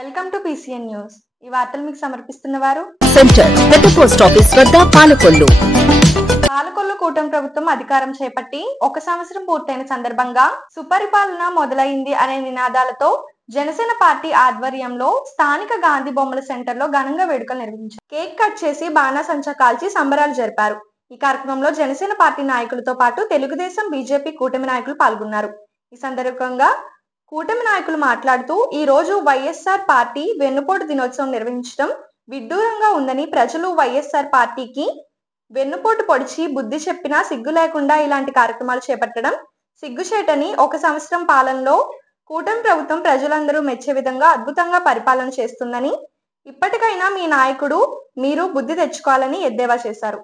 Welcome to PCN news. ఈ వార్తలు మీకు సమర్పిస్తున్నవారు సెంటర్ పెద్ద పోస్ట్ ఆఫీస్ వద్ద పాలకొల్లు. పాలకొల్లు కూటమి ప్రభుత్వం అధికారం చేపట్టి 1 సంవత్సరం పూర్తయిన సందర్భంగా సుపరిపాలన మొదలైంది అనే నినాదాలతో జనసేన పార్టీ ఆధ్వర్యంలో స్థానిక గాంధీ బొమ్మల సెంటర్ లో ఘనంగా వేడుకలు నిర్వహించారు. కేక్ కట్ చేసి బాణాసంచా కాల్చి సంబరాలు జరిపారు. ఈ కార్యక్రమంలో జనసేన పార్టీ నాయకులతో పాటు తెలుగుదేశం, బీజేపీ కూటమి నాయకులు పాల్గొన్నారు. ఈ సందర్భంగా కూటమి నాయకులు మాట్లాడుతూ ఈ రోజు వైఎస్ఆర్ పార్టీ వెన్నుపోటు దినోత్సవం నిర్వహించడం విడ్డూరంగా ఉందని, ప్రజలు వైఎస్ఆర్ పార్టీకి వెన్నుపోటు పొడిచి బుద్ధి చెప్పినా సిగ్గు లేకుండా ఇలాంటి కార్యక్రమాలు చేపట్టడం సిగ్గుచేటని, 1 సంవత్సరం పాలనలో కూటమి ప్రభుత్వం ప్రజలందరూ మెచ్చే విధంగా అద్భుతంగా పరిపాలన చేస్తుందని, ఇప్పటికైనా మీ నాయకుడు మీరు బుద్ధి తెచ్చుకోవాలని ఎద్దేవా చేశారు.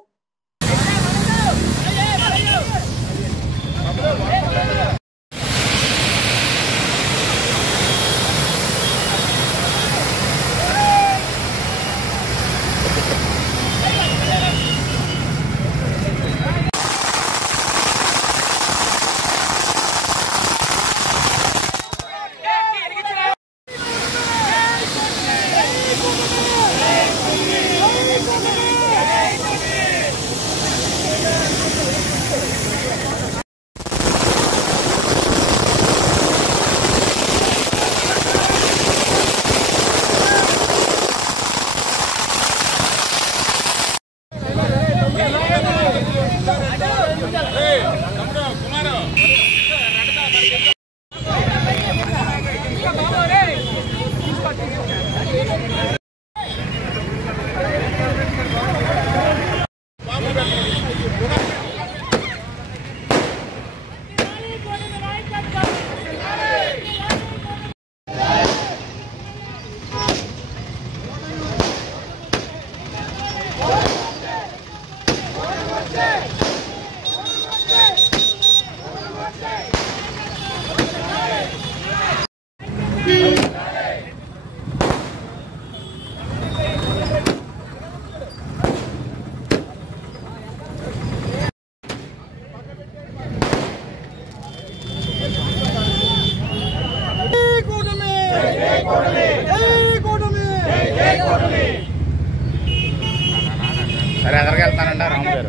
సరే ఎదరికి వెళ్తానంట రాము గారు.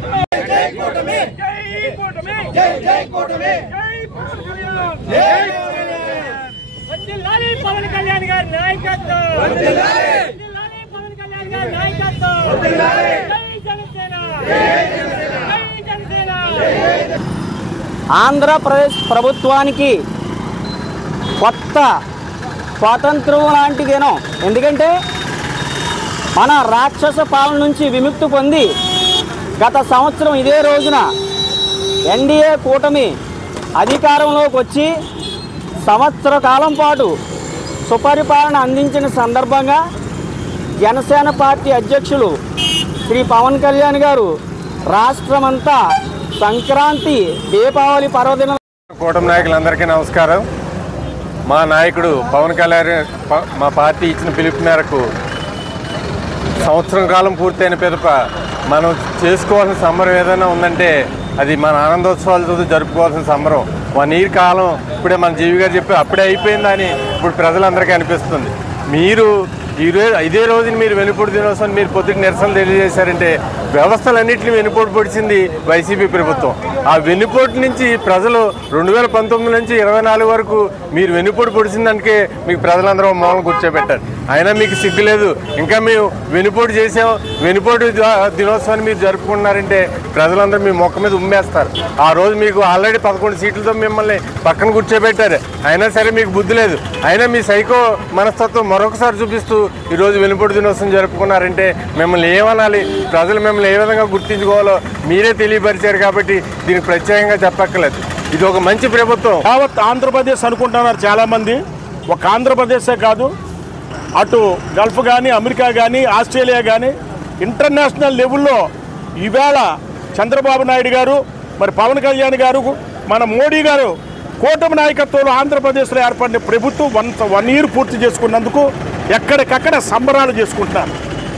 పవన్ కళ్యాణ్ గారి నాయకత్వం, పవన్ కళ్యాణ్ గారి నాయకత్వం. ఆంధ్రప్రదేశ్ ప్రభుత్వానికి కొత్త స్వాతంత్రం లాంటి దినం. ఎందుకంటే మన రాక్షస పాలన నుంచి విముక్తి పొంది గత సంవత్సరం ఇదే రోజున ఎన్డీఏ కూటమి అధికారంలోకి వచ్చి సంవత్సర కాలం పాటు సుపరిపాలన అందించిన సందర్భంగా జనసేన పార్టీ అధ్యక్షులు శ్రీ పవన్ కళ్యాణ్ గారు రాష్ట్రమంతా సంక్రాంతి, దీపావళి పర్వదినం. కూటమి నాయకులందరికీ నమస్కారం. మా నాయకుడు పవన్ కళ్యాణ్ మా పార్టీ ఇచ్చిన పిలుపు మేరకు సంవత్సరం కాలం పూర్తయిన పిదప మనం చేసుకోవాల్సిన సంబరం ఏదైనా ఉందంటే అది మన ఆనందోత్సవాలతో జరుపుకోవాల్సిన సంబరం. 1 ఇయర్ కాలం ఇప్పుడే మన జీవి గారు చెప్పి అప్పుడే అయిపోయిందని ఇప్పుడు ప్రజలందరికీ అనిపిస్తుంది. మీరు ఇదే రోజున మీరు వెనుపోటు దినోత్సవం మీరు పొద్దుట నిరసనలు తెలియజేశారంటే వ్యవస్థలన్నింటినీ వెనుపోటు పొడిచింది వైసీపీ ప్రభుత్వం. ఆ వెనుపోటు నుంచి ప్రజలు 2019 నుంచి 24 వరకు మీరు వెనుపోటు పొడిచిందానికే మీకు ప్రజలందరూ మౌనం కూర్చోబెట్టారు. అయినా మీకు సిగ్గు లేదు. ఇంకా మేము వెనుపోటు చేసాం, వెనుపోటు దినోత్సవాన్ని మీరు జరుపుకుంటున్నారంటే ప్రజలందరూ మీ మొక్క మీద ఉమ్మేస్తారు. ఆ రోజు మీకు ఆల్రెడీ 11 సీట్లతో మిమ్మల్ని పక్కన కూర్చోబెట్టారు. అయినా సరే మీకు బుద్ధి లేదు. అయినా మీ సైకో మనస్తత్వం మరొకసారి చూపిస్తూ ఈరోజు వెనుపోటు దినోత్సవం జరుపుకున్నారంటే మిమ్మల్ని ఏమనాలి, ప్రజలు మిమ్మల్ని ఏ విధంగా గుర్తించుకోవాలో మీరే తెలియపరిచారు. కాబట్టి దీనికి ప్రత్యేకంగా చెప్పక్కర్లేదు. ఇది ఒక మంచి ప్రభుత్వం. యావత్ ఆంధ్రప్రదేశ్ అనుకుంటున్నారు చాలామంది. ఒక ఆంధ్రప్రదేశే కాదు, అటు గల్ఫ్ కానీ, అమెరికా కానీ, ఆస్ట్రేలియా కానీ ఇంటర్నేషనల్ లెవెల్లో ఈవేళ చంద్రబాబు నాయుడు గారు, మరి పవన్ కళ్యాణ్ గారు, మన మోడీ గారు కూటమి నాయకత్వంలో ఆంధ్రప్రదేశ్లో ఏర్పడిన ప్రభుత్వం 1 ఇయర్ పూర్తి చేసుకున్నందుకు ఎక్కడికక్కడ సంబరాలు చేసుకుంటున్నారు.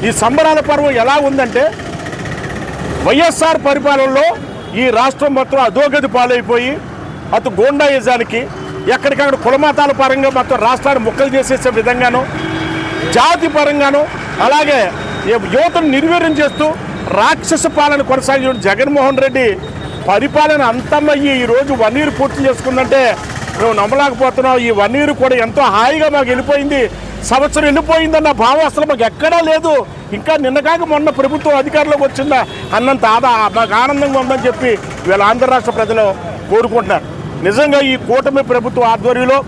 ఈ సంబరాల పర్వం ఎలా ఉందంటే వైఎస్ఆర్ పరిపాలనలో ఈ రాష్ట్రం మొత్తం అధోగతి పాలైపోయి అటు గోండాయిజానికి ఎక్కడికక్కడ కులమతాల పరంగా మొత్తం రాష్ట్రాన్ని ముక్కలు చేసేసే విధంగాను జాతి పరంగాను అలాగే యువతను నిర్వీర్యం చేస్తూ రాక్షస పాలన కొనసాగించిన జగన్మోహన్ రెడ్డి పరిపాలన అంతమయ్యి ఈరోజు 1 year పూర్తి చేసుకుందంటే మేము నమ్మలేకపోతున్నాం. ఈ 1 year కూడా ఎంతో హాయిగా మాకు వెళ్ళిపోయింది, సంవత్సరం వెళ్ళిపోయిందన్న భావం అసలు మాకు ఎక్కడా లేదు. ఇంకా నిన్నగాక మొన్న ప్రభుత్వం అధికారంలోకి వచ్చిందా అన్నంత మాకు ఆనందంగా ఉందని చెప్పి వీళ్ళ ఆంధ్ర రాష్ట్ర ప్రజలు కోరుకుంటున్నారు. నిజంగా ఈ కూటమి ప్రభుత్వ ఆధ్వర్యంలో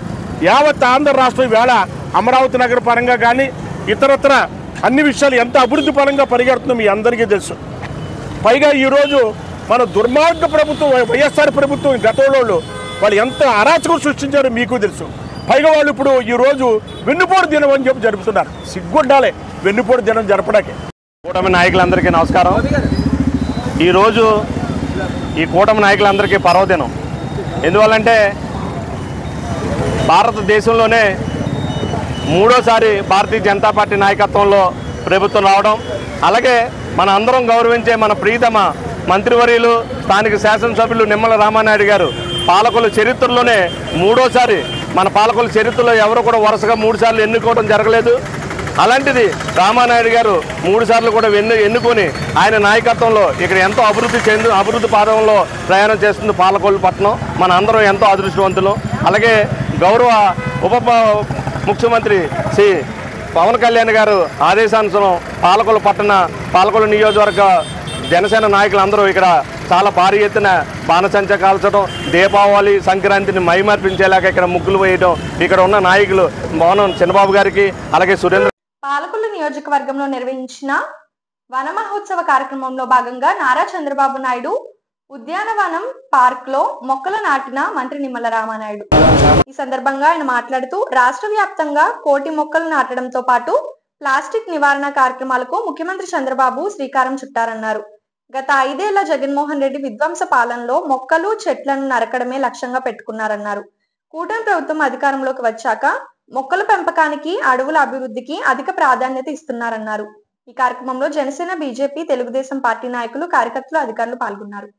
యావత్ ఆంధ్ర రాష్ట్రం వేళ అమరావతి నగర పరంగా కానీ ఇతరత్ర అన్ని విషయాలు ఎంత అభివృద్ధి పరంగా పరిగెడుతుందో మీ అందరికీ తెలుసు. పైగా ఈరోజు మన దుర్మార్గ ప్రభుత్వం వైఎస్ఆర్ ప్రభుత్వం గతంలో వాళ్ళు ఎంత అరాచకం సృష్టించారో మీకు తెలుసు. పైగా వాళ్ళు ఇప్పుడు ఈరోజు వెన్నుపోటు దినం అని చెప్పి జరుపుతున్నారు. సిగ్గుండాలే వెన్నుపోటు దినం జరపడానికి. కూటమి నాయకులందరికీ నమస్కారం. ఈరోజు ఈ కూటమి నాయకులందరికీ పర్వదినం. ఎందువల్లంటే భారతదేశంలోనే 3వసారి భారతీయ జనతా పార్టీ నాయకత్వంలో ప్రభుత్వం రావడం, అలాగే మన అందరం గౌరవించే మన ప్రీతమ మంత్రివర్యులు స్థానిక శాసనసభ్యులు నిమ్మల రామానాయుడు గారు పాలకుల చరిత్రలోనే 3వసారి, మన పాలకుల చరిత్రలో ఎవరు కూడా వరుసగా 3 సార్లు ఎన్నుకోవడం జరగలేదు. అలాంటిది రామానాయుడు గారు 3 సార్లు కూడా ఎన్నుకొని ఆయన నాయకత్వంలో ఇక్కడ ఎంతో అభివృద్ధి పాదంలో ప్రయాణం చేస్తుంది పాలకొల్లు పట్టణం. మన అందరం ఎంతో అదృష్టవంతులు. అలాగే గౌరవ ఉప ముఖ్యమంత్రి శ్రీ పవన్ కళ్యాణ్ గారు ఆదేశానుసారం పాలకొల్లు నియోజకవర్గ జనసేన నాయకులందరూ ఇక్కడ చాలా భారీ ఎత్తున బాణసంచ కాల్చడం, దీపావళి సంక్రాంతిని మైమర్పించేలాగా ఇక్కడ ముగ్గులు వేయడం, ఇక్కడ ఉన్న నాయకులు మోహన్ చిన్నబాబు గారికి అలాగే సురేంద్ర. పాలకొల్లు నియోజకవర్గంలో నిర్వహించిన వన మహోత్సవ కార్యక్రమంలో భాగంగా నారా చంద్రబాబు నాయుడు ఉద్యానవనం పార్క్ లో మొక్కలు నాటిన మంత్రి నిమ్మల రామానాయుడు. ఈ సందర్భంగా ఆయన మాట్లాడుతూ రాష్ట్ర వ్యాప్తంగా 1 కోటి మొక్కలు నాటడంతో పాటు ప్లాస్టిక్ నివారణ కార్యక్రమాలకు ముఖ్యమంత్రి చంద్రబాబు శ్రీకారం చుట్టారన్నారు. గత 5 ఏళ్ల జగన్మోహన్ రెడ్డి విధ్వంస పాలనలో మొక్కలు చెట్లను నరకడమే లక్ష్యంగా పెట్టుకున్నారన్నారు. కూటమి ప్రభుత్వం అధికారంలోకి వచ్చాక మొక్కల పెంపకానికి, అడవుల అభివృద్ధికి అధిక ప్రాధాన్యత ఇస్తున్నారన్నారు. ఈ కార్యక్రమంలో జనసేన, బీజేపీ, తెలుగుదేశం పార్టీ నాయకులు, కార్యకర్తలు, అధికారులు పాల్గొన్నారు.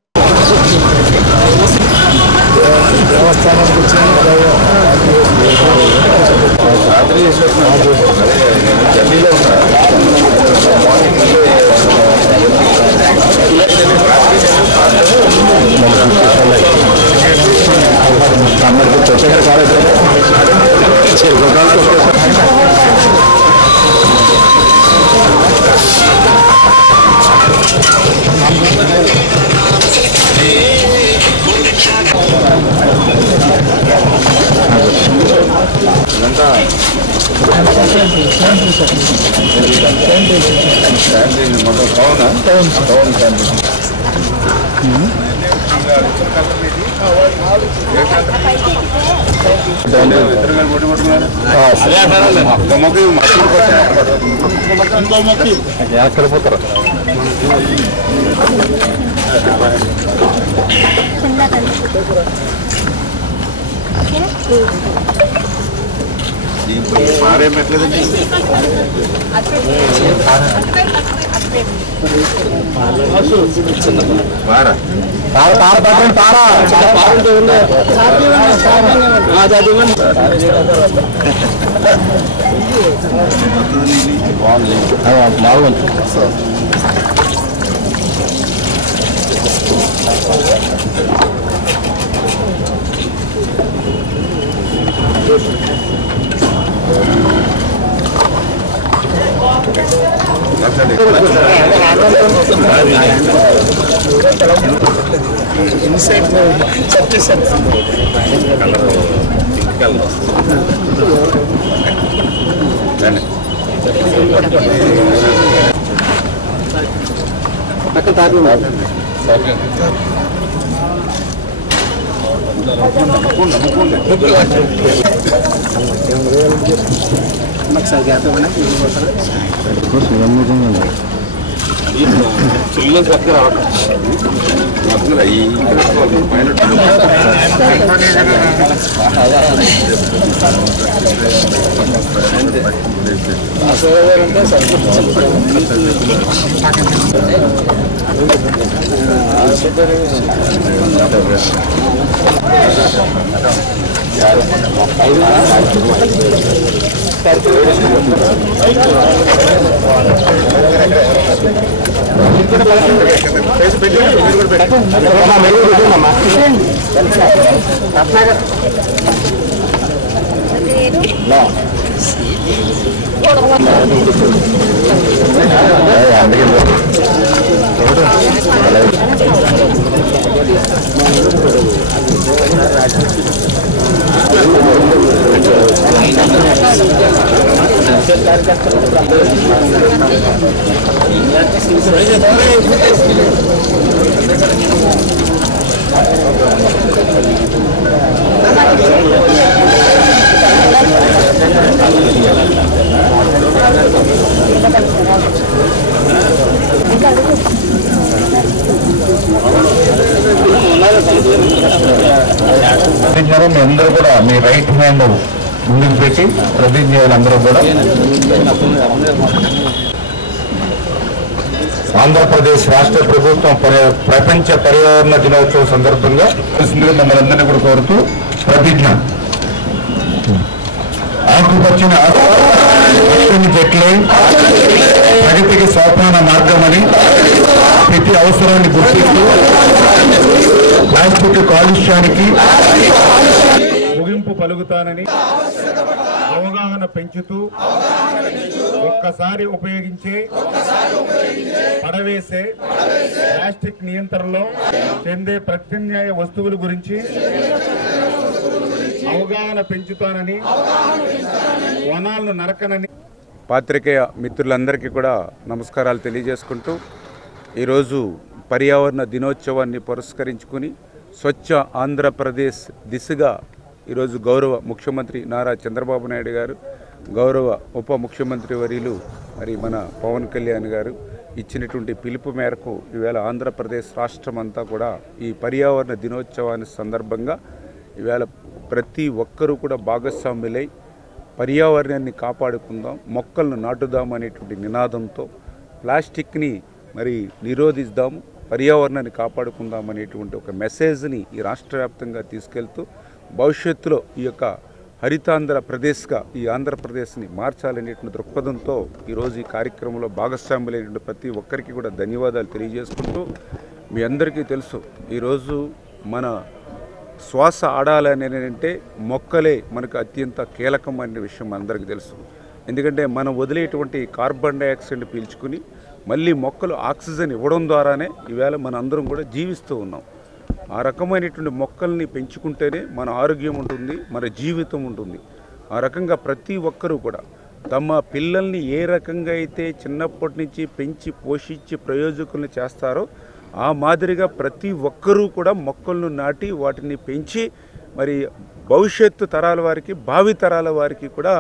మీ అందరూ కూడా మీ రైట్ హ్యాండ్ ముందుకు పెట్టి ప్రతిజ్ఞ చేయాలి. అందరూ కూడా ఆంధ్రప్రదేశ్ రాష్ట్ర ప్రభుత్వం ప్రపంచ పర్యావరణ దినోత్సవం సందర్భంగా మమ్మల్ని అందరినీ కూడా కోరుతూ ప్రతిజ్ఞ. ఆకుపచ్చిన చెట్లే ప్రగతికి సోపాన మార్గమని ప్రతి అవసరాన్ని గుర్తిస్తూ ప్లాస్టిక్ కాలుష్యానికి ముగింపు పలుకుతానని అవగాహన పెంచుతూ ఒక్కసారి ఉపయోగించే పడవేసే ప్లాస్టిక్ నియంత్రణలో చెందే ప్రత్యామ్నాయ వస్తువుల గురించి అవగాహన పెంచుతానని వనాలను నరకనని. పాత్రికేయ మిత్రులందరికీ కూడా నమస్కారాలు తెలియజేసుకుంటూ ఈరోజు పర్యావరణ దినోత్సవాన్ని పురస్కరించుకుని స్వచ్ఛ ఆంధ్రప్రదేశ్ దిశగా ఈరోజు గౌరవ ముఖ్యమంత్రి నారా చంద్రబాబు నాయుడు గారు, గౌరవ ఉప ముఖ్యమంత్రి వర్యులు మరి మన పవన్ కళ్యాణ్ గారు ఇచ్చినటువంటి పిలుపు మేరకు ఈవేళ ఆంధ్రప్రదేశ్ రాష్ట్రం అంతా కూడా ఈ పర్యావరణ దినోత్సవాన్ని సందర్భంగా ఈవేళ ప్రతి ఒక్కరూ కూడా భాగస్వాములై పర్యావరణాన్ని కాపాడుకుందాం, మొక్కలను నాటుదాం అనేటువంటి నినాదంతో ప్లాస్టిక్ని మరి నిరోధిద్దాము, పర్యావరణాన్ని కాపాడుకుందాం అనేటువంటి ఒక మెసేజ్ని ఈ రాష్ట్ర వ్యాప్తంగా తీసుకెళ్తూ భవిష్యత్తులో ఈ యొక్క హరితాంధ్రప్రదేశ్గా ఈ ఆంధ్రప్రదేశ్ని మార్చాలనేటువంటి దృక్పథంతో ఈరోజు ఈ కార్యక్రమంలో భాగస్వాములైనటువంటి ప్రతి ఒక్కరికి కూడా ధన్యవాదాలు తెలియజేసుకుంటూ, మీ అందరికీ తెలుసు ఈరోజు మన శ్వాస ఆడాలని అంటే మొక్కలే మనకు అత్యంత కీలకమైన విషయం అందరికీ తెలుసు. ఎందుకంటే మనం వదిలేటువంటి కార్బన్ డైఆక్సైడ్ పీల్చుకుని మళ్ళీ మొక్కలు ఆక్సిజన్ ఇవ్వడం ద్వారానే ఈవేళ మన అందరం కూడా జీవిస్తూ ఉన్నాం. ఆ రకమైనటువంటి మొక్కల్ని పెంచుకుంటేనే మన ఆరోగ్యం ఉంటుంది, మన జీవితం ఉంటుంది. ఆ రకంగా ప్రతి ఒక్కరూ కూడా తమ పిల్లల్ని ఏ రకంగా అయితే చిన్నప్పటి నుంచి పెంచి పోషించి ప్రయోజకులను చేస్తారో ఆ మాదిరిగా ప్రతి ఒక్కరూ కూడా మొక్కలను నాటి వాటిని పెంచి మరి భవిష్యత్తు తరాల వారికి, భావి తరాల వారికి కూడా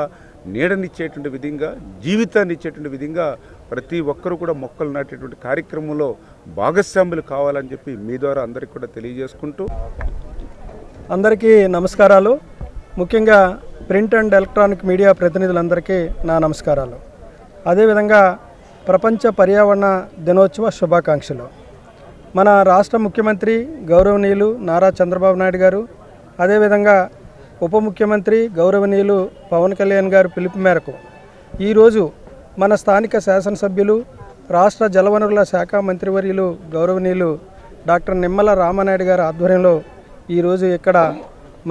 నీడనిచ్చేటువంటి విధంగా, జీవితాన్ని ఇచ్చేటువంటి విధంగా ప్రతి ఒక్కరూ కూడా మొక్కలు నాటేటువంటి కార్యక్రమంలో భాగస్వాములు కావాలని చెప్పి మీ ద్వారా అందరికీ కూడా తెలియజేసుకుంటూ, అందరికీ నమస్కారాలు. ముఖ్యంగా ప్రింట్ అండ్ ఎలక్ట్రానిక్ మీడియా ప్రతినిధులందరికీ నా నమస్కారాలు. అదేవిధంగా ప్రపంచ పర్యావరణ దినోత్సవ శుభాకాంక్షలు. మన రాష్ట్ర ముఖ్యమంత్రి గౌరవనీయులు నారా చంద్రబాబు నాయుడు గారు, అదేవిధంగా ఉప ముఖ్యమంత్రి గౌరవనీయులు పవన్ కళ్యాణ్ గారు పిలుపు మేరకు ఈరోజు మన స్థానిక శాసనసభ్యులు రాష్ట్ర జలవనరుల శాఖ మంత్రివర్యులు గౌరవనీయులు డాక్టర్ నిమ్మల రామానాయుడు గారి ఆధ్వర్యంలో ఈరోజు ఇక్కడ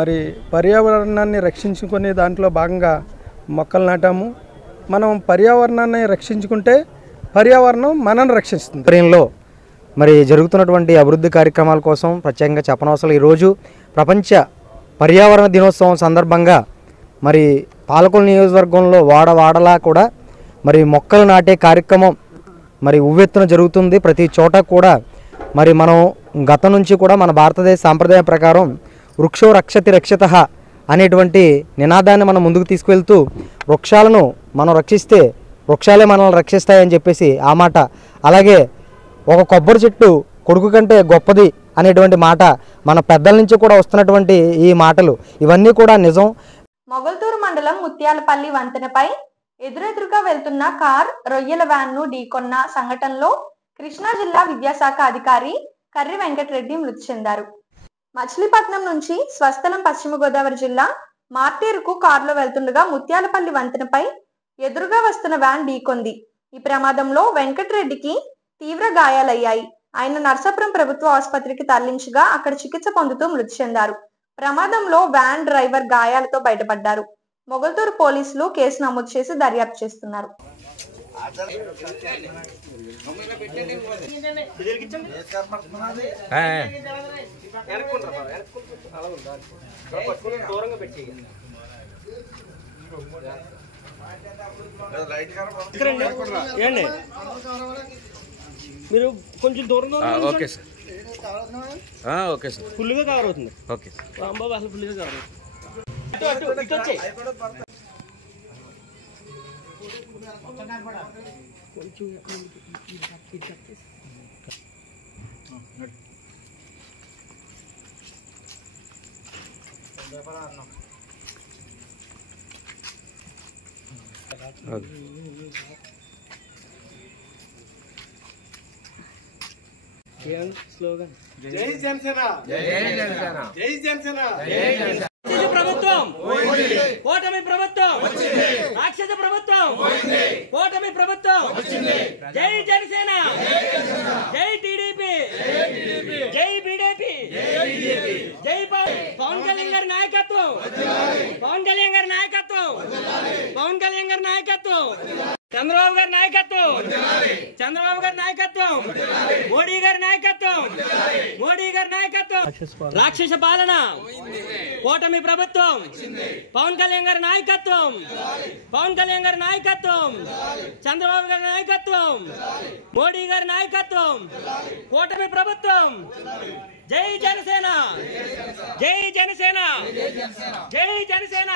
మరి పర్యావరణాన్ని రక్షించుకునే దాంట్లో భాగంగా మొక్కలు నాటాము. మనం పర్యావరణాన్ని రక్షించుకుంటే పర్యావరణం మనల్ని రక్షిస్తుంది. ట్రైన్లో మరి జరుగుతున్నటువంటి అభివృద్ధి కార్యక్రమాల కోసం ప్రత్యేకంగా చెప్పనవసరం. ఈరోజు ప్రపంచ పర్యావరణ దినోత్సవం సందర్భంగా మరి పాలకొల్లు నియోజకవర్గంలో వాడలా కూడా మరి మొక్కలు నాటే కార్యక్రమం మరి ఉవ్వెత్తున జరుగుతుంది. ప్రతి చోట కూడా మరి మనం గతం నుంచి కూడా మన భారతదేశ సాంప్రదాయం ప్రకారం వృక్షో రక్షతి రక్షితః అనేటువంటి నినాదాన్ని మనం ముందుకు తీసుకువెళ్తూ వృక్షాలను మనం రక్షిస్తే వృక్షాలే మనల్ని రక్షిస్తాయని చెప్పేసి ఆ మాట అలాగే ఒక కొబ్బరి చెట్టు కొడుకు కంటే గొప్పది అనేటువంటి మాట మన పెద్దల నుంచి కూడా వస్తున్నటువంటి ఈ మాటలు ఇవన్నీ కూడా నిజం. మొగల్తూరు మండలం ముత్యాలపల్లి వంతెనపై ఎదురెదురుగా వెళ్తున్న కార్ రొయ్యల వ్యాన్ను ఢీకొన్న సంఘటనలో కృష్ణా జిల్లా విద్యాశాఖ అధికారి కర్రి వెంకటరెడ్డి మృతి చెందారు. మచిలీపట్నం నుంచి స్వస్థలం పశ్చిమ గోదావరి జిల్లా మార్టేరుకు కారులో వెళ్తుండగా ముత్యాలపల్లి వంతెనపై ఎదురుగా వస్తున్న వ్యాన్ ఢీకొంది. ఈ ప్రమాదంలో వెంకటరెడ్డికి తీవ్ర గాయాలయ్యాయి. ఆయన నర్సాపురం ప్రభుత్వ ఆసుపత్రికి తరలించగా అక్కడ చికిత్స పొందుతూ మృతి చెందారు. ప్రమాదంలో వ్యాన్ డ్రైవర్ గాయాలతో బయటపడ్డారు. మొగల్తూరు పోలీసులు కేసు నమోదు చేసి దర్యాప్తు చేస్తున్నారు. మీరు కొంచెం దూరం ఓకే సార్ ఓకే సార్ ఫుల్గా కవర్ అవుతుంది. ఓకే రాంబాబు అసలు ఫుల్గా కవర్ అవుతుంది. స్లోగన్ జై జనసేన జై జనసేన జై జనసేన జై జనసేన. ప్రభుత్వం కూటమి ప్రభుత్వం రాక్షస ప్రభుత్వం కూటమి ప్రభుత్వం జై జనసేన జై టీడీపీ జై బీజేపీ జై పవన్ కళ్యాణ్ గారి నాయకత్వం పవన్ కళ్యాణ్ గారి నాయకత్వం పవన్ కళ్యాణ్ గారి నాయకత్వం చంద్రబాబు గారి నాయకత్వం చంద్రబాబు గారి నాయకత్వం మోడీ గారి నాయకత్వం మోడీ గారి నాయకత్వం రాక్షస పాలన కూటమి ప్రభుత్వం పవన్ కళ్యాణ్ గారి నాయకత్వం పవన్ కళ్యాణ్ గారి నాయకత్వం చంద్రబాబు గారి నాయకత్వం మోడీ గారి నాయకత్వం కూటమి ప్రభుత్వం జై జనసేన జై జనసేన జై జనసేన.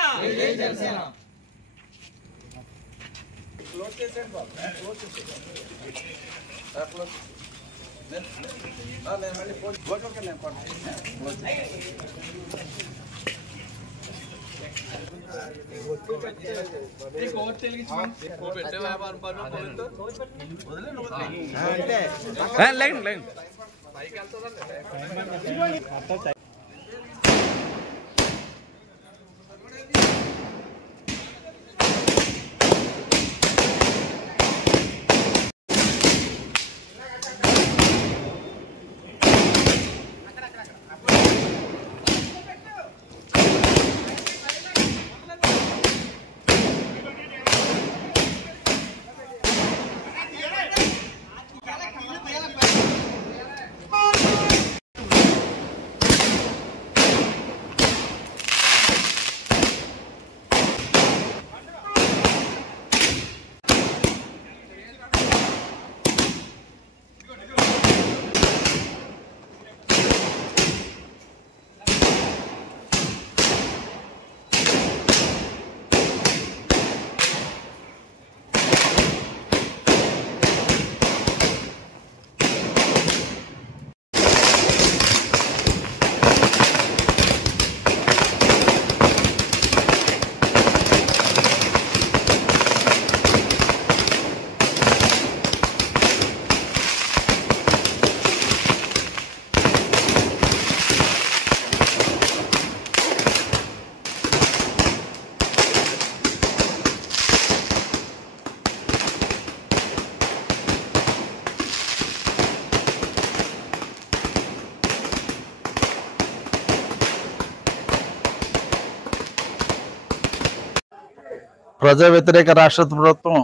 ప్రజా వ్యతిరేక రాష్ట్ర ప్రభుత్వం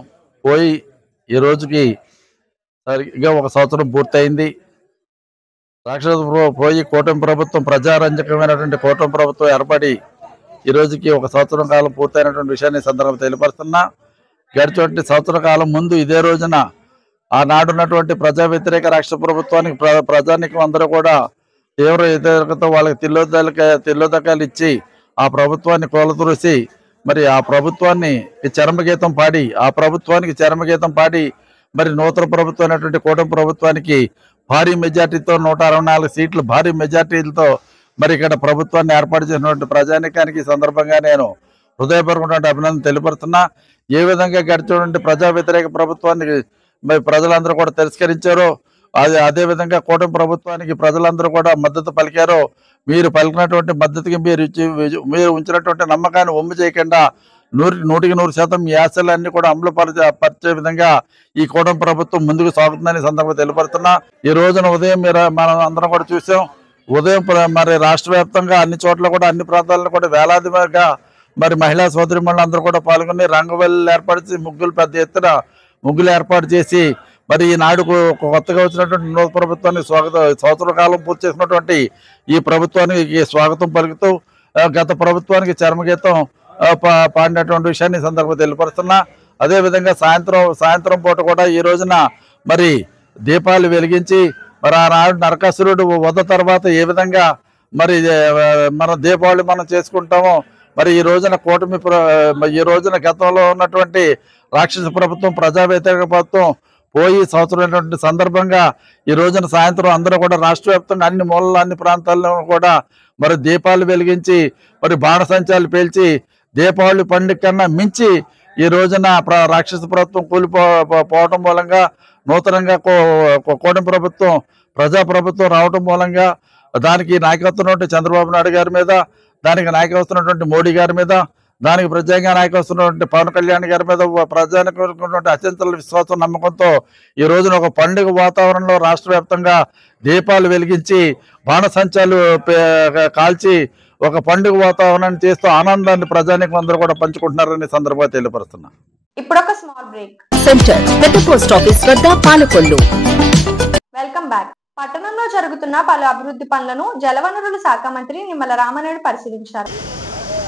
పోయి ఈ రోజుకి సరిగ్గా 1 సంవత్సరం పూర్తయింది. రాష్ట్ర పోయి కూటమి ప్రభుత్వం ప్రజారంజకమైనటువంటి కూటమి ప్రభుత్వం ఏర్పడి ఈ రోజుకి 1 సంవత్సరం కాలం పూర్తయినటువంటి విషయాన్ని సందర్భంగా తెలియపరుస్తున్నా. గడిచినటువంటి సంవత్సర కాలం ముందు ఇదే రోజున ఆనాడున్నటువంటి ప్రజా వ్యతిరేక రాష్ట్ర ప్రభుత్వానికి ప్రజానికం అందరూ కూడా తీవ్ర వ్యతిరేకత వాళ్ళకి తిల్లోదకాలు ఇచ్చి ఆ ప్రభుత్వాన్ని కూలతూసి మరి ఆ ప్రభుత్వానికి చరమగీతం పాడి మరి నూతన ప్రభుత్వం అయినటువంటి కూటమి ప్రభుత్వానికి భారీ మెజార్టీతో 164 సీట్లు భారీ మెజార్టీలతో మరి ఇక్కడ ప్రభుత్వాన్ని ఏర్పాటు చేసినటువంటి ప్రజానికానికి ఈ సందర్భంగా నేను హృదయపూర్వకమైన అభినందన తెలియపరుస్తున్నా. ఏ విధంగా గడిచినటువంటి ప్రజా వ్యతిరేక ప్రభుత్వాన్ని మరి ప్రజలందరూ కూడా తిరస్కరించారో అదేవిధంగా కూటమి ప్రభుత్వానికి ప్రజలందరూ కూడా మద్దతు పలికారో మీరు పలికినటువంటి మద్దతుకి మీరు ఉంచినటువంటి నమ్మకాన్ని ఒమ్ము చేయకుండా 100% మీ ఆశలన్నీ కూడా అమలు పరిచే విధంగా ఈ కూటమి ప్రభుత్వం ముందుకు సాగుతుందని సందర్భంగా తెలియపరుస్తున్నా. ఈ రోజున ఉదయం మనం అందరం కూడా చూసాం. ఉదయం మరి రాష్ట్ర వ్యాప్తంగా అన్ని చోట్ల కూడా అన్ని ప్రాంతాలను కూడా వేలాదిగా మరి మహిళా సోదరిమణులు అందరూ కూడా పాల్గొని రంగవల్లులు ఏర్పాటు చేసి ముగ్గులు పెద్ద ఎత్తున ముగ్గులు ఏర్పాటు చేసి మరి ఈనాడు కొత్తగా వచ్చినటువంటి నూతన ప్రభుత్వానికి సంవత్సర కాలం పూర్తి చేసినటువంటి ఈ ప్రభుత్వానికి స్వాగతం పలుకుతూ గత ప్రభుత్వానికి చర్మగీతం పాడినటువంటి విషయాన్ని ఈ సందర్భంగా తెలియపరుస్తున్నా. అదేవిధంగా సాయంత్రం పూట కూడా ఈ రోజున మరి దీపాలు వెలిగించి మరి ఆనాడు నరకాసురుడు వధ తర్వాత ఏ విధంగా మరి మన దీపావళి మనం చేసుకుంటామో మరి ఈ రోజున ఈ రోజున గతంలో ఉన్నటువంటి రాక్షస ప్రభుత్వం ప్రజా వ్యతిరేక ప్రభుత్వం పోయి సంవత్సరం సందర్భంగా ఈ రోజున సాయంత్రం అందరూ కూడా రాష్ట్ర వ్యాప్తంగా అన్ని మూలలు అన్ని ప్రాంతాల్లో కూడా మరి దీపాలు వెలిగించి మరి బాణసంచాలు పేల్చి దీపావళి పండుగ కన్నా మించి ఈ రోజున రాక్షస ప్రభుత్వం కూలిపోవటం మూలంగా నూతనంగా కూటమి ప్రభుత్వం ప్రజా ప్రభుత్వం రావటం మూలంగా దానికి నాయకత్వం చంద్రబాబు నాయుడు గారి మీద, దానికి నాయకత్వం మోడీ గారి మీద, దానికి ప్రత్యేకంగా నాయకత్వం పవన్ కళ్యాణ్ గారి మీద ప్రజానికి అత్యంత విశ్వాసం నమ్మకంతో ఈ రోజున ఒక పండుగ వాతావరణంలో రాష్ట్ర వ్యాప్తంగా దీపాలు వెలిగించి బాణసంచాలు కాల్చి ఒక పండుగ వాతావరణాన్ని చేస్తూ ఆనందాన్ని ప్రజానికి అందరూ కూడా పంచుకుంటున్నారని సందర్భంగా తెలియపరుస్తున్నా. ఇప్పుడు ఒక స్మాల్ బ్రేక్. సెంటర్ పెద్ద పోస్ట్ ఆఫీస్ వద్ద పాలకొల్లు. Welcome back. పట్టణంలో జరుగుతున్న పలు అభివృద్ధి పనులను జలవనరుల శాఖ మంత్రి నిమ్మల రామానాయుడు పరిశీలించారు.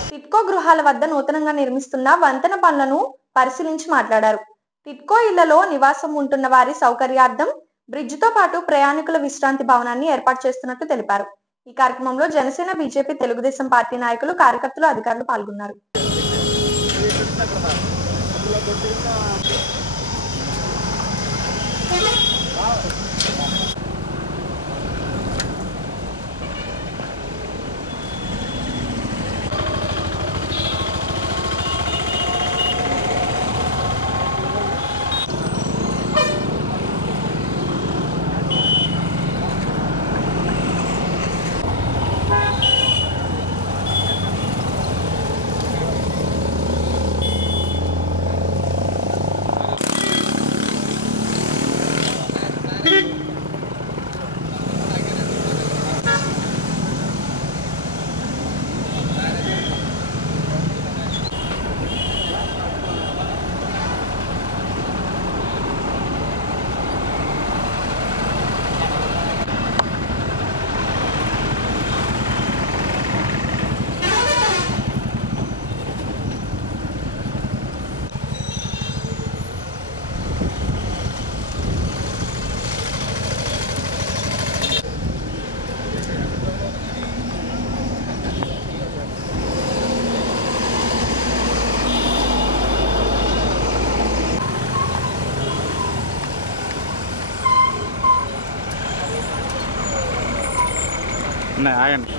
టిట్కో గృహాల వద్ద నూతనంగా నిర్మిస్తున్న వంతెన పనులను పరిశీలించి మాట్లాడారు. టిట్కో ఇళ్లలో నివాసం ఉంటున్న వారి సౌకర్యార్థం బ్రిడ్జితో పాటు ప్రయాణికుల విశ్రాంతి భవనాన్ని ఏర్పాటు చేస్తున్నట్టు తెలిపారు. ఈ కార్యక్రమంలో జనసేన, బీజేపీ, తెలుగుదేశం పార్టీ నాయకులు, కార్యకర్తలు, అధికారులు పాల్గొన్నారు. ఆగండి.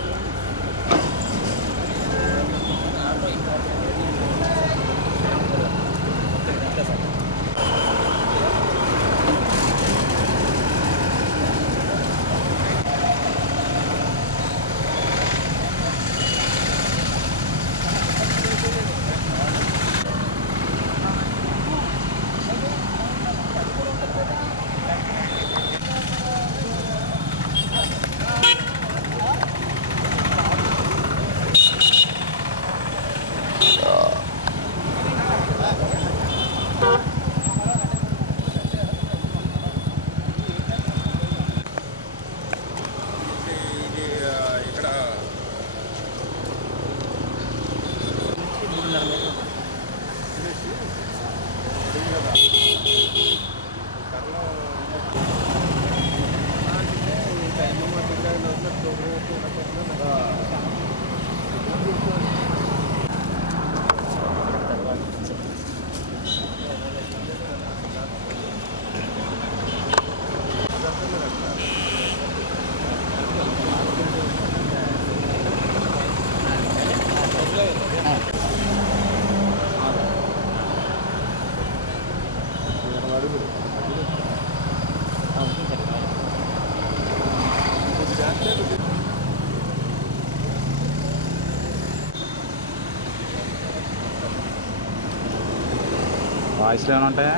వాయిస్లో ఏమైనా ఉంటాయా?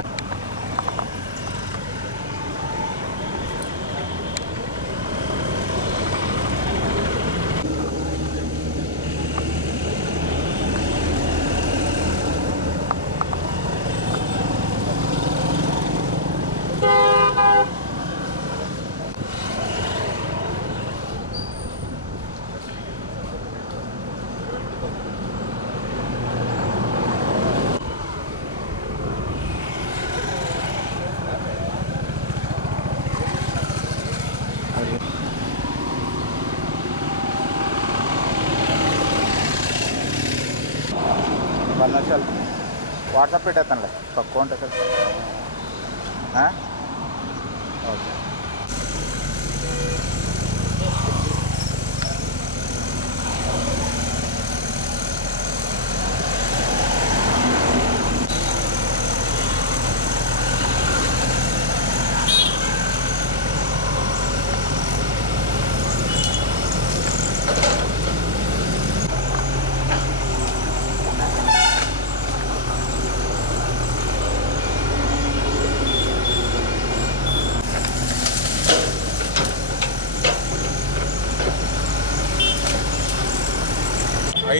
వాట్సాప్ పెట్టేస్తానులే, తక్కువ ఉంటుంది కదా. ఓకే.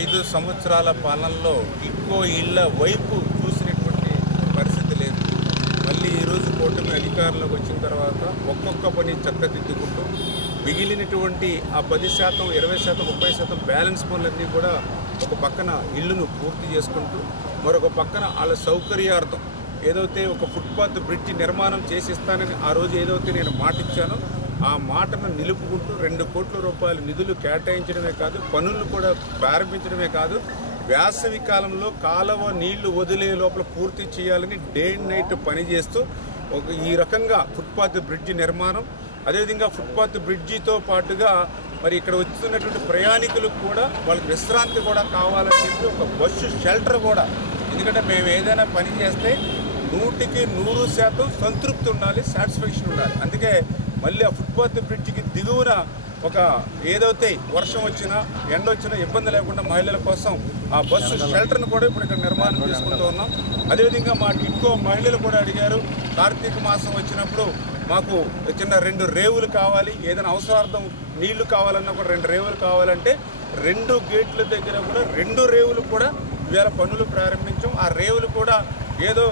ఐదు సంవత్సరాల పాలనలో టిడ్కో ఇళ్ల వైపు చూసినటువంటి పరిస్థితి లేదు. మళ్ళీ ఈరోజు కూటమి అధికారంలోకి వచ్చిన తర్వాత ఒక్కొక్క పని చక్కదిద్దుకుంటూ మిగిలినటువంటి ఆ 10%, 20%, 30% బ్యాలెన్స్ పనులన్నీ కూడా ఒక పక్కన ఇళ్లను పూర్తి చేసుకుంటూ మరొక పక్కన వాళ్ళ సౌకర్యార్థం ఏదైతే ఒక ఫుట్పాత్ బ్రిడ్జి నిర్మాణం చేసిస్తానని ఆ రోజు ఏదైతే నేను మాట ఇచ్చానో ఆ మాటను నిలుపుకుంటూ 2 కోట్ల రూపాయల నిధులు కేటాయించడమే కాదు, పనులను కూడా ప్రారంభించడమే కాదు, వేసవి కాలంలో కాలువ నీళ్లు వదిలే లోపల పూర్తి చేయాలని డే అండ్ నైట్ పనిచేస్తూ ఈ రకంగా ఫుట్పాత్ బ్రిడ్జి నిర్మాణం, అదేవిధంగా ఫుట్పాత్ బ్రిడ్జితో పాటుగా మరి ఇక్కడ వస్తున్నటువంటి ప్రయాణికులకు కూడా వాళ్ళకి విశ్రాంతి కూడా కావాలని చెప్పి ఒక బస్సు షెల్టర్ కూడా. ఎందుకంటే మేము ఏదైనా పని చేస్తే 100% సంతృప్తి ఉండాలి, సాటిస్ఫాక్షన్ ఉండాలి. అందుకే మళ్ళీ ఆ ఫుట్పాత్ బ్రిడ్జికి దిగువన ఒక ఏదైతే వర్షం వచ్చినా ఎండ వచ్చినా ఇబ్బంది లేకుండా మహిళల కోసం ఆ బస్సు షెల్టర్ను కూడా ఇప్పుడు ఇక్కడ నిర్మాణం చేసుకుంటూ ఉన్నాం. అదేవిధంగా మా టిడ్కో మహిళలు కూడా అడిగారు, కార్తీక మాసం వచ్చినప్పుడు మాకు చిన్న 2 రేవులు కావాలి, ఏదైనా అవసరార్థం నీళ్లు కావాలన్నా కూడా 2 రేవులు కావాలంటే 2 గేట్ల దగ్గర కూడా 2 రేవులు కూడా ఇవాళ పనులు ప్రారంభించాం. ఆ రేవులు కూడా ఏదో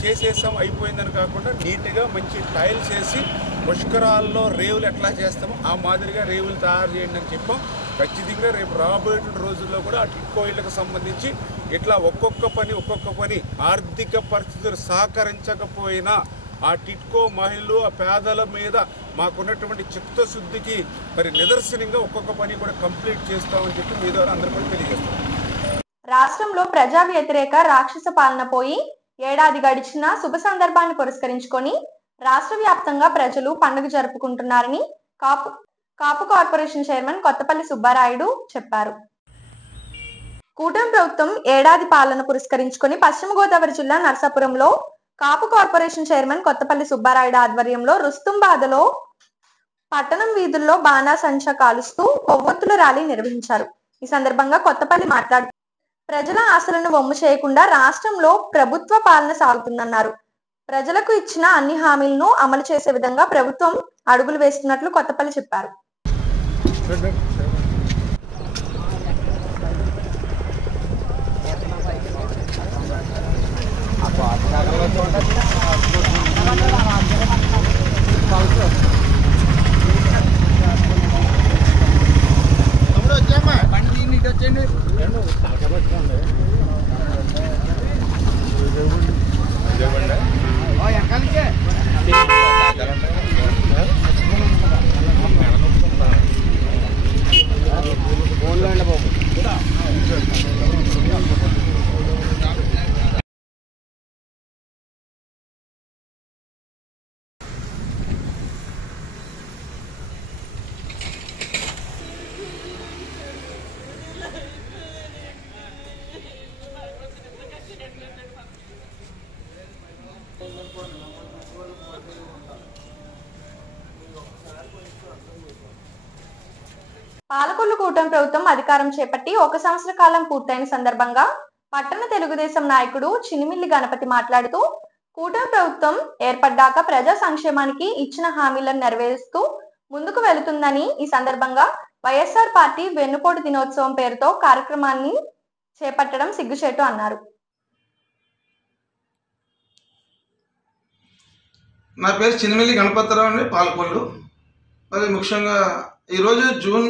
చేసేసాం అయిపోయిందని కాకుండా నీట్గా మంచి టైల్స్ వేసి పుష్కరాల్లో రేవులు ఎట్లా చేస్తామో ఆ మాదిరిగా రేవులు తయారు చేయండి అని చెప్పాం. ఖచ్చితంగా రేపు రాబోయే రోజుల్లో కూడా ఆ టిడ్కో ఇళ్లకు సంబంధించి ఇట్లా ఒక్కొక్క పని ఆర్థిక పరిస్థితులు సహకరించకపోయినా ఆ టిడ్కో మహిళలు ఆ పేదల మీద మాకున్నటువంటి చిత్తశుద్ధికి మరి నిదర్శనంగా ఒక్కొక్క పని కూడా కంప్లీట్ చేస్తామని చెప్పి మీ ద్వారా అందరూ కూడా తెలియజేస్తాం. రాష్ట్రంలో ప్రజా వ్యతిరేక రాక్షస పాలన పోయి ఏడాది గడిచిన శుభ సందర్భాన్ని పురస్కరించుకొని రాష్ట్ర వ్యాప్తంగా ప్రజలు పండుగ జరుపుకుంటున్నారని కాపు కార్పొరేషన్ చైర్మన్ కొత్తపల్లి సుబ్బారాయుడు చెప్పారు. కూటమి ప్రభుత్వం ఏడాది పాలన పురస్కరించుకొని పశ్చిమ గోదావరి జిల్లా నరసాపురంలో కాపు కార్పొరేషన్ చైర్మన్ కొత్తపల్లి సుబ్బారాయుడు ఆధ్వర్యంలో రుస్తుంబాదలో పట్టణం వీధుల్లో బాణాసంచా కాలుస్తూ కొవ్వొత్తుల ర్యాలీ నిర్వహించారు. ఈ సందర్భంగా కొత్తపల్లి మాట్లాడుతూ ప్రజల ఆశలను వమ్ము చేయకుండా రాష్ట్రంలో ప్రభుత్వ పాలన సాగుతుందన్నారు. ప్రజలకు ఇచ్చిన అన్ని హామీలను అమలు చేసే విధంగా ప్రభుత్వం అడుగులు వేస్తున్నట్లు కొత్తపల్లి చెప్పారు. పాలకొల్లు కూటమి ప్రభుత్వం అధికారం చేపట్టి 1 సంవత్సర కాలం పూర్తయిన సందర్భంగా పట్టణ తెలుగుదేశం నాయకుడు చినిమిల్లి గణపతి మాట్లాడుతూ కూటమి ప్రభుత్వం ఏర్పడ్డాక ప్రజా సంక్షేమానికి ఇచ్చిన హామీలను నెరవేరుస్తూ ముందుకు వెళుతుందని, ఈ సందర్భంగా వైఎస్ఆర్ పార్టీ వెన్నుపోటు దినోత్సవం పేరుతో కార్యక్రమాన్ని చేపట్టడం సిగ్గుచేటు అన్నారు. నా పేరు చినిమిల్లి గణపతిరావు అండి, పాలకొల్లు. మరి ముఖ్యంగా ఈరోజు జూన్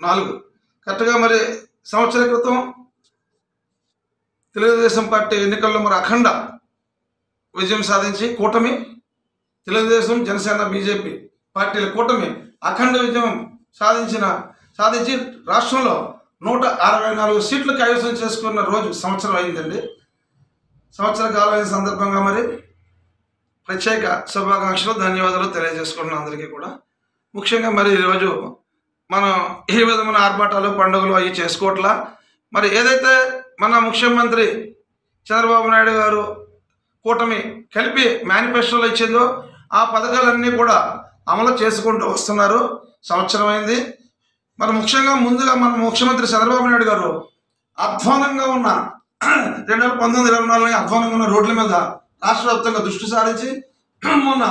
4 కరెక్ట్గా మరి సంవత్సరం క్రితం తెలుగుదేశం పార్టీ ఎన్నికల్లో మరి అఖండ విజయం సాధించి కూటమి తెలుగుదేశం జనసేన బీజేపీ పార్టీల కూటమి అఖండ విజయం సాధించి రాష్ట్రంలో 164 సీట్లు కైవసం చేసుకున్న రోజు సంవత్సరం అయిందండి. సంవత్సర కాలం అయిన సందర్భంగా మరి ప్రత్యేక శుభాకాంక్షలు, ధన్యవాదాలు తెలియజేసుకుంటున్నాం అందరికీ కూడా. ముఖ్యంగా మరి ఈరోజు మనం ఏ విధమైన ఆర్భాటాలు పండుగలు అవి చేసుకోవట్లా. మరి ఏదైతే మన ముఖ్యమంత్రి చంద్రబాబు నాయుడు గారు కూటమి కలిపి మేనిఫెస్టోలో ఇచ్చిందో ఆ పథకాలన్నీ కూడా అమలు చేసుకుంటూ వస్తున్నారు. సంవత్సరం అయింది. మరి ముఖ్యంగా ముందుగా మన ముఖ్యమంత్రి చంద్రబాబు నాయుడు గారు అధ్వానంగా ఉన్న 2019-24 అధ్వానంగా ఉన్న రోడ్ల మీద రాష్ట్ర వ్యాప్తంగా దృష్టి సారించి మొన్న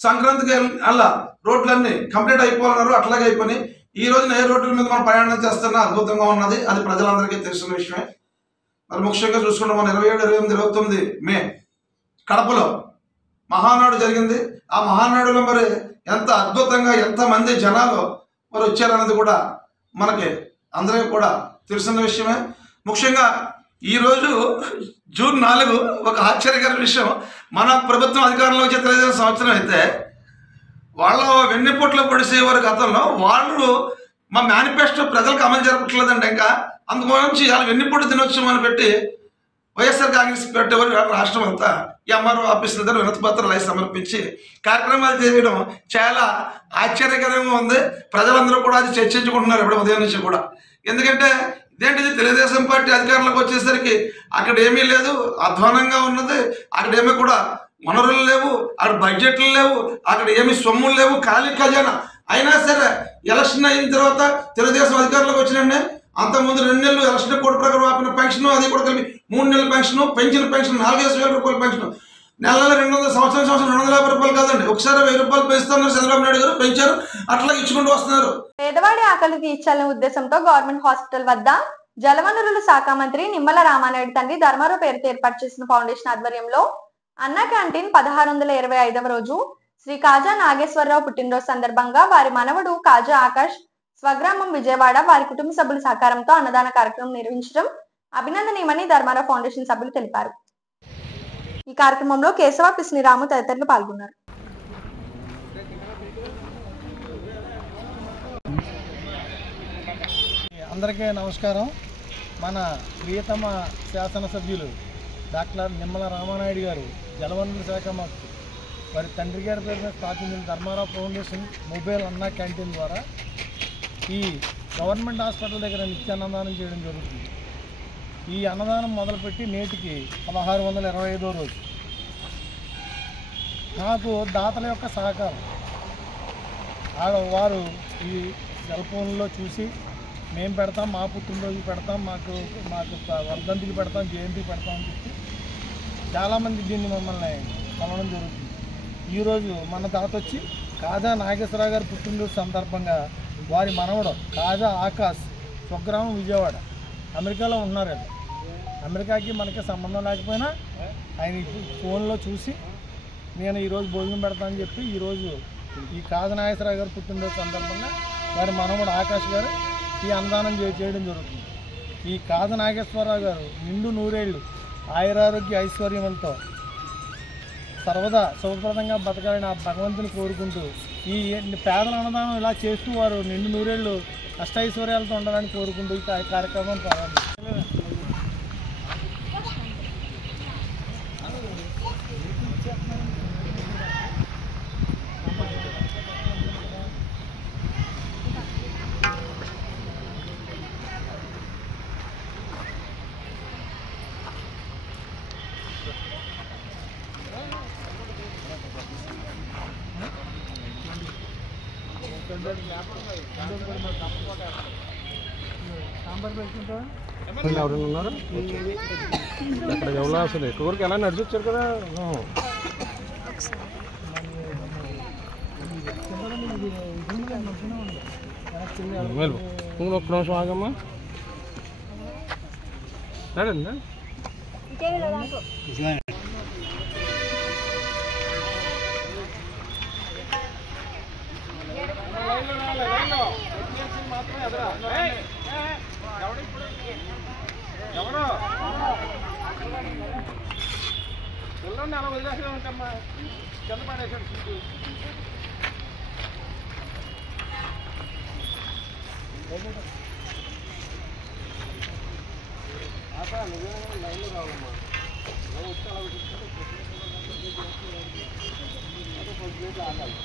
సంక్రాంతికి అలా రోడ్లన్నీ కంప్లీట్ అయిపోతున్నారు. అట్లాగే అయిపోయి ఈ రోజున ఏ రోడ్ల మీద మనం ప్రయాణం చేస్తున్నా అద్భుతంగా ఉన్నది. అది ప్రజలందరికీ తెలిసిన విషయమే. మరి ముఖ్యంగా చూసుకుంటే మన 27, 28, 29 మే కడపలో మహానాడు జరిగింది. ఆ మహానాడులో మరి ఎంత అద్భుతంగా ఎంతమంది జనాలు మరి వచ్చారన్నది కూడా మనకి అందరికీ కూడా తెలిసిన విషయమే. ముఖ్యంగా ఈరోజు జూన్ 4 ఒక ఆశ్చర్యకర విషయం. మన ప్రభుత్వం అధికారంలో వచ్చే తెలుగుదేశం సంవత్సరం అయితే వాళ్ళ వెన్నెపోట్లో పొడిసేవారు గతంలో వాళ్ళు మా మేనిఫెస్టో ప్రజలకు అమలు జరపట్లేదండి. ఇంకా అందుగురించి వాళ్ళు వెన్నెపోటు దినోత్సవం అని పెట్టి వైఎస్ఆర్ కాంగ్రెస్ పెట్టేవారు రాష్ట్రం అంతా ఎంఆర్ఓ ఆఫీసుల దగ్గర వినతి పత్రాలు అవి సమర్పించి కార్యక్రమాలు చేయడం చాలా ఆశ్చర్యకరంగా ఉంది. ప్రజలందరూ కూడా అది చర్చించుకుంటున్నారు ఎప్పుడు ఉదయం నుంచి కూడా. ఎందుకంటే ఇదేంటిది తెలుగుదేశం పార్టీ అధికారంలోకి వచ్చేసరికి అక్కడ ఏమీ లేదు, అధ్వానంగా ఉన్నది. అక్కడ ఏమీ కూడా వనరులు లేవు, అక్కడ బడ్జెట్లు లేవు, అక్కడ ఏమి సొమ్ములు లేవు, ఖాళీ ఖజానా. అయినా సరే ఎలక్షన్ అయిన తర్వాత తెలుగుదేశం అధికారంలోకి వచ్చినండి. అంతకుముందు 2 నెలలు ఎలక్షన్ కోడ్ ప్రకారం ఆపిన పెన్షన్, అది కూడా కలిపి 3 నెలల పెన్షన్, పెంచిన పెన్షన్ 45,000 రూపాయల పెన్షన్, నెల 200, సంవత్సరం 250 రూపాయలు కాదండి, ఒకసారి 1000 రూపాయలు పెంచుతున్నారు చంద్రబాబు నాయుడు గారు. పెంచారు, అట్లా ఇచ్చుకుంటూ వస్తున్నారు. పేదవాడి ఆకలి తీర్చాలనే ఉద్దేశంతో గవర్నమెంట్ హాస్పిటల్ వద్ద జలవనరుల శాఖ మంత్రి నిమ్మల రామానాయుడు తండ్రి ధర్మారావు పేరుతో ఏర్పాటు చేసిన ఫౌండేషన్ ఆధ్వర్యంలో అన్న క్యాంటీన్ 1625వ రోజు శ్రీ కాజా నాగేశ్వరరావు పుట్టినరోజు సందర్భంగా వారి మనవడు కాజా ఆకాష్ స్వగ్రామం విజయవాడ వారి కుటుంబ సభ్యుల సహకారంతో అన్నదాన కార్యక్రమం నిర్వహించడం అభినందనీయమని ధర్మారావు ఫౌండేషన్ సభ్యులు తెలిపారు. ఈ కార్యక్రమంలో కేశవ, పిస్నిరాము తదితరులు పాల్గొన్నారు. అందరికీ నమస్కారం. మన ప్రియతమ శాసనసభ్యులు డాక్టర్ నిమ్మల రామానాయుడు గారు జలవనరుల శాఖ మంత్రి వారి తండ్రి గారి పేరున స్థాపించిన ధర్మారావు ఫౌండేషన్ మొబైల్ అన్నా క్యాంటీన్ ద్వారా ఈ గవర్నమెంట్ హాస్పిటల్ దగ్గర నిత్య అన్నదానం చేయడం జరుగుతుంది. ఈ అన్నదానం మొదలుపెట్టి నేటికి 1625వ రోజు. నాకు దాతల యొక్క సహకారం వారు ఈ సెల్ ఫోన్లో చూసి మేము పెడతాం, మా పుట్టినరోజుకి పెడతాం, మాకు వర్ధంతికి పెడతాం, జయంతికి పెడతాం అని చెప్పి చాలామంది దీన్ని మమ్మల్ని కొనడం జరుగుతుంది. ఈరోజు మన దాత వచ్చి కాజా నాగేశ్వరరావు గారి పుట్టినరోజు సందర్భంగా వారి మనవడు కాజా ఆకాష్ స్వగ్రామం విజయవాడ అమెరికాలో ఉన్నారు. అమెరికాకి మనకి సంబంధం లేకపోయినా ఆయన ఫోన్లో చూసి నేను ఈరోజు భోజనం పెడతానని చెప్పి ఈరోజు ఈ కాజా నాగేశ్వరరావు గారు పుట్టినరోజు సందర్భంగా వారి మనవడు ఆకాష్ గారు ఈ అన్నదానం చేయడం జరుగుతుంది. ఈ కాజా నాగేశ్వరరావు గారు నిండు నూరేళ్ళు ఆయురారోగ్య ఐశ్వర్యములతో సర్వదా శుభప్రదంగా బతకాలని ఆ భగవంతుని కోరుకుంటూ ఈ పేదల అన్నదానం ఇలా చేస్తూ వారు నిండు నూరేళ్ళు అష్టైశ్వర్యాలతో ఉండాలని కోరుకుంటూ ఈ కార్యక్రమం ప్రారంభించారు. సాంబార్ పెట్టుకుంటా ఎవరైనా ఉన్నారా అక్కడ ఎవరు అసలు ఎక్కువ వరకు ఎలా నడిచి వచ్చారు కదా ఒక్క నిమిషం ఆగమ్మా సరేనా ఎవరో పిల్లల్ని అలా వదిలేసే ఉంటామ్మా కింద పడేసాడు సీటు నువ్వే లైన్లో కావాలమ్మా అలా వచ్చి అలా కొద్దిగా ఆగాలి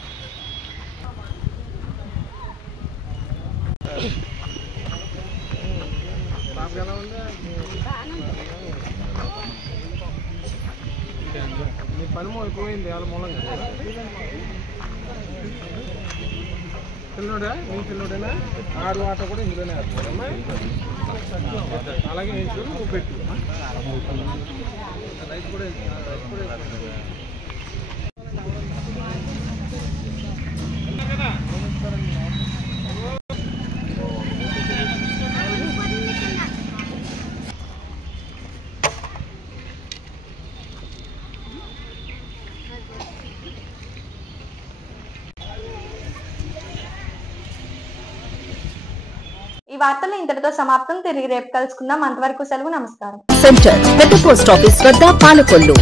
బాబు ఎలా ఉందా నీ పని అయిపోయింది వాళ్ళ మూలంగా పిల్లోడా మీ పిల్లోడేనా ఆడు ఆట కూడా ఇందులోనే ఆడుతున్నాడమ్మా అలాగే వేసు నువ్వు పెట్టు రైస్ కూడా ఈ వార్తలు ఇంతటితో సమాప్తం. తిరిగి రేపు కలుసుకుందాం. అంతవరకు సెలవు. నమస్కారం. సెంటర్ పెద్ద పోస్ట్ ఆఫీస్ వద్ద పాలకొల్లు.